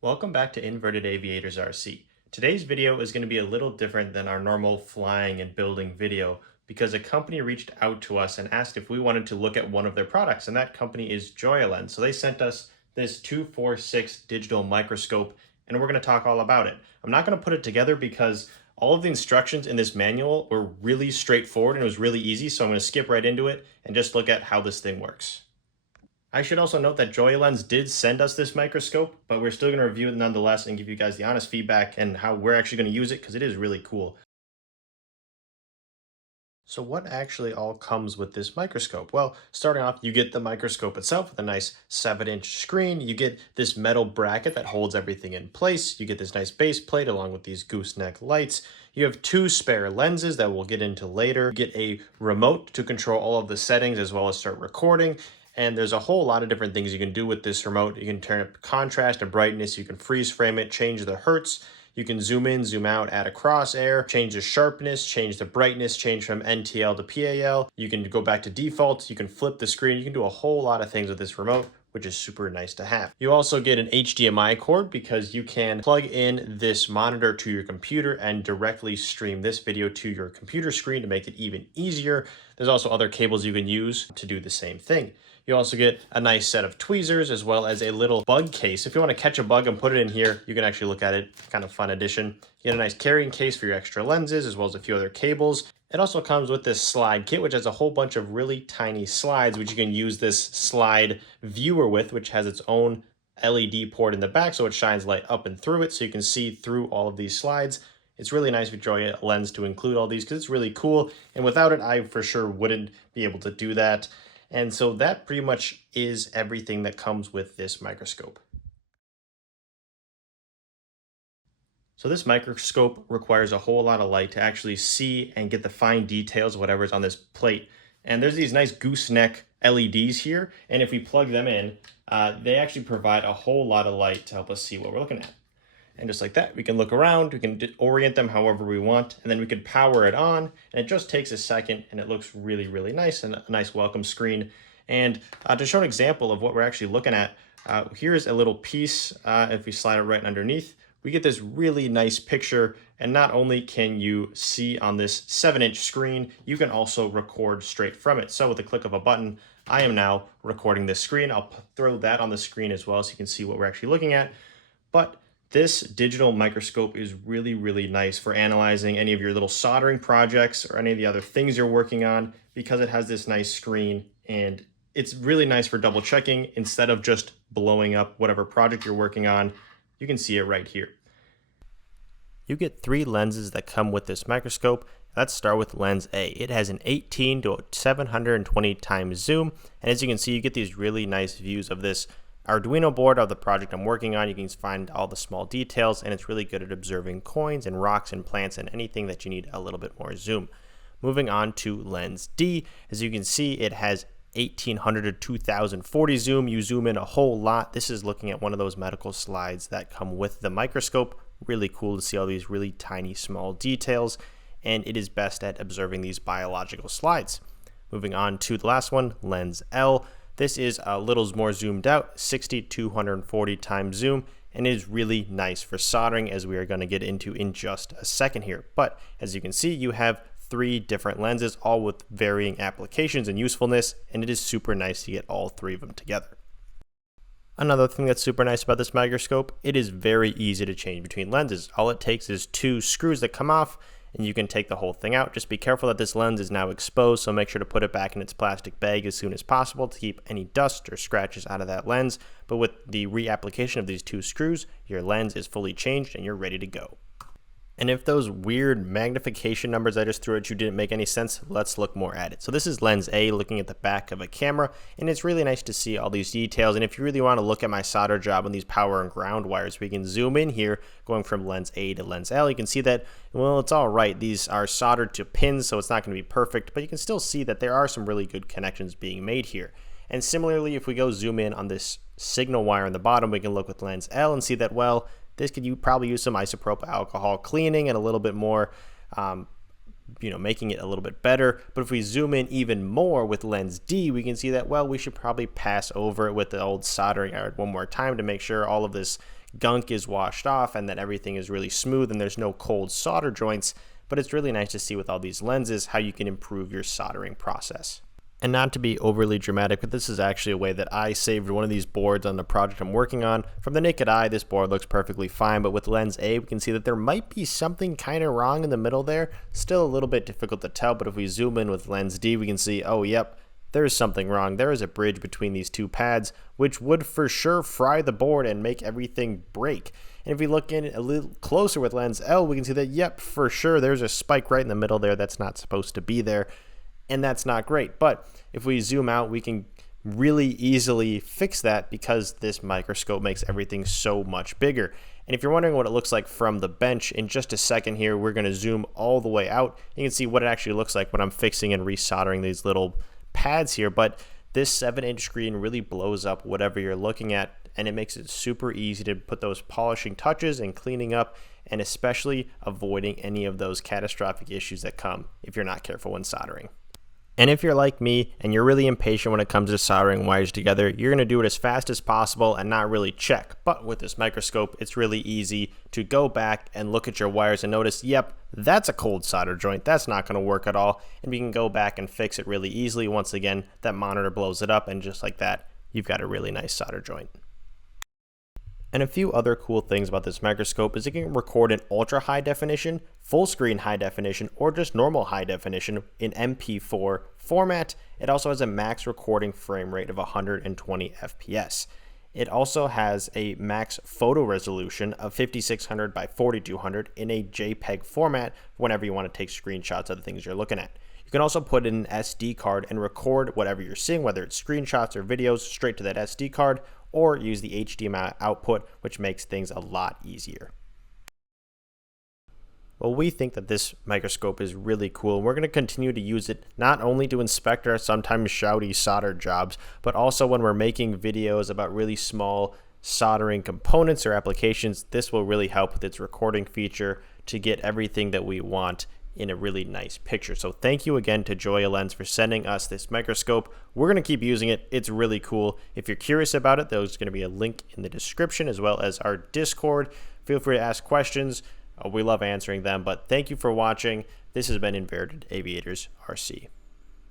Welcome back to Inverted Aviators RC. Today's video is going to be a little different than our normal flying and building video because a company reached out to us and asked if we wanted to look at one of their products, and that company is Joyalens. So they sent us this 246 digital microscope, and we're going to talk all about it. I'm not going to put it together because all of the instructions in this manual were really straightforward and it was really easy, so I'm going to skip right into it and just look at how this thing works. I should also note that Joyalens did send us this microscope, but we're still going to review it nonetheless and give you guys the honest feedback and how we're actually going to use it because it is really cool. So what actually all comes with this microscope? Well, starting off, you get the microscope itself with a nice 7-inch screen. You get this metal bracket that holds everything in place. You get this nice base plate along with these gooseneck lights. You have 2 spare lenses that we'll get into later. You get a remote to control all of the settings as well as start recording. And there's a whole lot of different things you can do with this remote. You can turn up contrast and brightness, you can freeze frame it, change the hertz, you can zoom in, zoom out, add a crosshair, change the sharpness, change the brightness, change from NTL to PAL. You can go back to default, you can flip the screen, you can do a whole lot of things with this remote, which is super nice to have. You also get an HDMI cord because you can plug in this monitor to your computer and directly stream this video to your computer screen to make it even easier. There's also other cables you can use to do the same thing. You also get a nice set of tweezers as well as a little bug case. If you want to catch a bug and put it in here, you can actually look at it. Kind of fun addition. You get a nice carrying case for your extra lenses as well as a few other cables. It also comes with this slide kit, which has a whole bunch of really tiny slides, which you can use this slide viewer with, which has its own LED port in the back, so it shines light up and through it, so you can see through all of these slides. It's really nice with Joyalens to include all these because it's really cool, and without it, I for sure wouldn't be able to do that. And so that pretty much is everything that comes with this microscope. So this microscope requires a whole lot of light to actually see and get the fine details of whatever's on this plate. And there's these nice gooseneck LEDs here, and if we plug them in, they actually provide a whole lot of light to help us see what we're looking at. And just like that, we can look around, we can orient them however we want, and then we can power it on, and it just takes a second, and it looks really, really nice, and a nice welcome screen. And to show an example of what we're actually looking at, here's a little piece. If we slide it right underneath, we get this really nice picture, and not only can you see on this 7-inch screen, you can also record straight from it. So with the click of a button, I am now recording this screen. I'll throw that on the screen as well so you can see what we're actually looking at. But this digital microscope is really, really nice for analyzing any of your little soldering projects or any of the other things you're working on because it has this nice screen, and it's really nice for double checking. Instead of just blowing up whatever project you're working on, you can see it right here. You get 3 lenses that come with this microscope. Let's start with lens A. It has an 18 to 720 times zoom, and as you can see, you get these really nice views of this Arduino board of the project I'm working on. You can find all the small details, and it's really good at observing coins and rocks and plants and anything that you need a little bit more zoom. Moving on to lens D, as you can see, it has 1800 to 2040 zoom. You zoom in a whole lot. This is looking at one of those medical slides that come with the microscope. Really cool to see all these really tiny small details, and it is best at observing these biological slides. Moving on to the last one, lens L. This is a little more zoomed out, 60 to 240 times zoom, and it is really nice for soldering, as we are going to get into in just a second here. But as you can see, you have 3 different lenses, all with varying applications and usefulness, and it is super nice to get all 3 of them together. Another thing that's super nice about this microscope, it is very easy to change between lenses. All it takes is 2 screws that come off, and you can take the whole thing out. Just be careful that this lens is now exposed, so make sure to put it back in its plastic bag as soon as possible to keep any dust or scratches out of that lens. But with the reapplication of these 2 screws, your lens is fully changed and you're ready to go. And if those weird magnification numbers I just threw at you didn't make any sense, let's look more at it. So this is lens A looking at the back of a camera, and it's really nice to see all these details. And if you really want to look at my solder job on these power and ground wires, we can zoom in here going from lens A to lens L. You can see that, well, it's all right. These are soldered to pins, so it's not going to be perfect, but you can still see that there are some really good connections being made here. And similarly, if we go zoom in on this signal wire on the bottom, we can look with lens L and see that, well, this could probably use some isopropyl alcohol cleaning and a little bit more making it a little bit better. But if we zoom in even more with lens D, we can see that, well, we should probably pass over it with the old soldering iron one more time to make sure all of this gunk is washed off and that everything is really smooth and there's no cold solder joints. But it's really nice to see with all these lenses how you can improve your soldering process. And not to be overly dramatic, but this is actually a way that I saved one of these boards on the project I'm working on. From the naked eye, this board looks perfectly fine, but with lens A, we can see that there might be something kind of wrong in the middle there. Still a little bit difficult to tell, but if we zoom in with lens D, we can see, oh, yep, there's something wrong. There is a bridge between these two pads, which would for sure fry the board and make everything break. And if we look in a little closer with lens L, we can see that, yep, for sure, there's a spike right in the middle there that's not supposed to be there. And that's not great. But if we zoom out, we can really easily fix that because this microscope makes everything so much bigger. And if you're wondering what it looks like from the bench, in just a second here, we're going to zoom all the way out. You can see what it actually looks like when I'm fixing and resoldering these little pads here. But this 7-inch screen really blows up whatever you're looking at, and it makes it super easy to put those polishing touches and cleaning up, and especially avoiding any of those catastrophic issues that come if you're not careful when soldering. And if you're like me and you're really impatient when it comes to soldering wires together, you're going to do it as fast as possible and not really check. But with this microscope, it's really easy to go back and look at your wires and notice, yep, that's a cold solder joint. That's not going to work at all. And we can go back and fix it really easily. Once again, that monitor blows it up, and just like that, you've got a really nice solder joint. And a few other cool things about this microscope is it can record in ultra high definition, full screen high definition, or just normal high definition in MP4 format. It also has a max recording frame rate of 120 FPS. It also has a max photo resolution of 5600 by 4200 in a JPEG format whenever you want to take screenshots of the things you're looking at. You can also put in an SD card and record whatever you're seeing, whether it's screenshots or videos, straight to that SD card, or use the HDMI output, which makes things a lot easier. Well, we think that this microscope is really cool. We're going to continue to use it not only to inspect our sometimes shouty solder jobs, but also when we're making videos about really small soldering components or applications. This will really help with its recording feature to get everything that we want in a really nice picture. So thank you again to Joyalens for sending us this microscope. We're going to keep using it. It's really cool. If you're curious about it, there's going to be a link in the description as well as our Discord. Feel free to ask questions. We love answering them. But thank you for watching. This has been Inverted Aviators RC.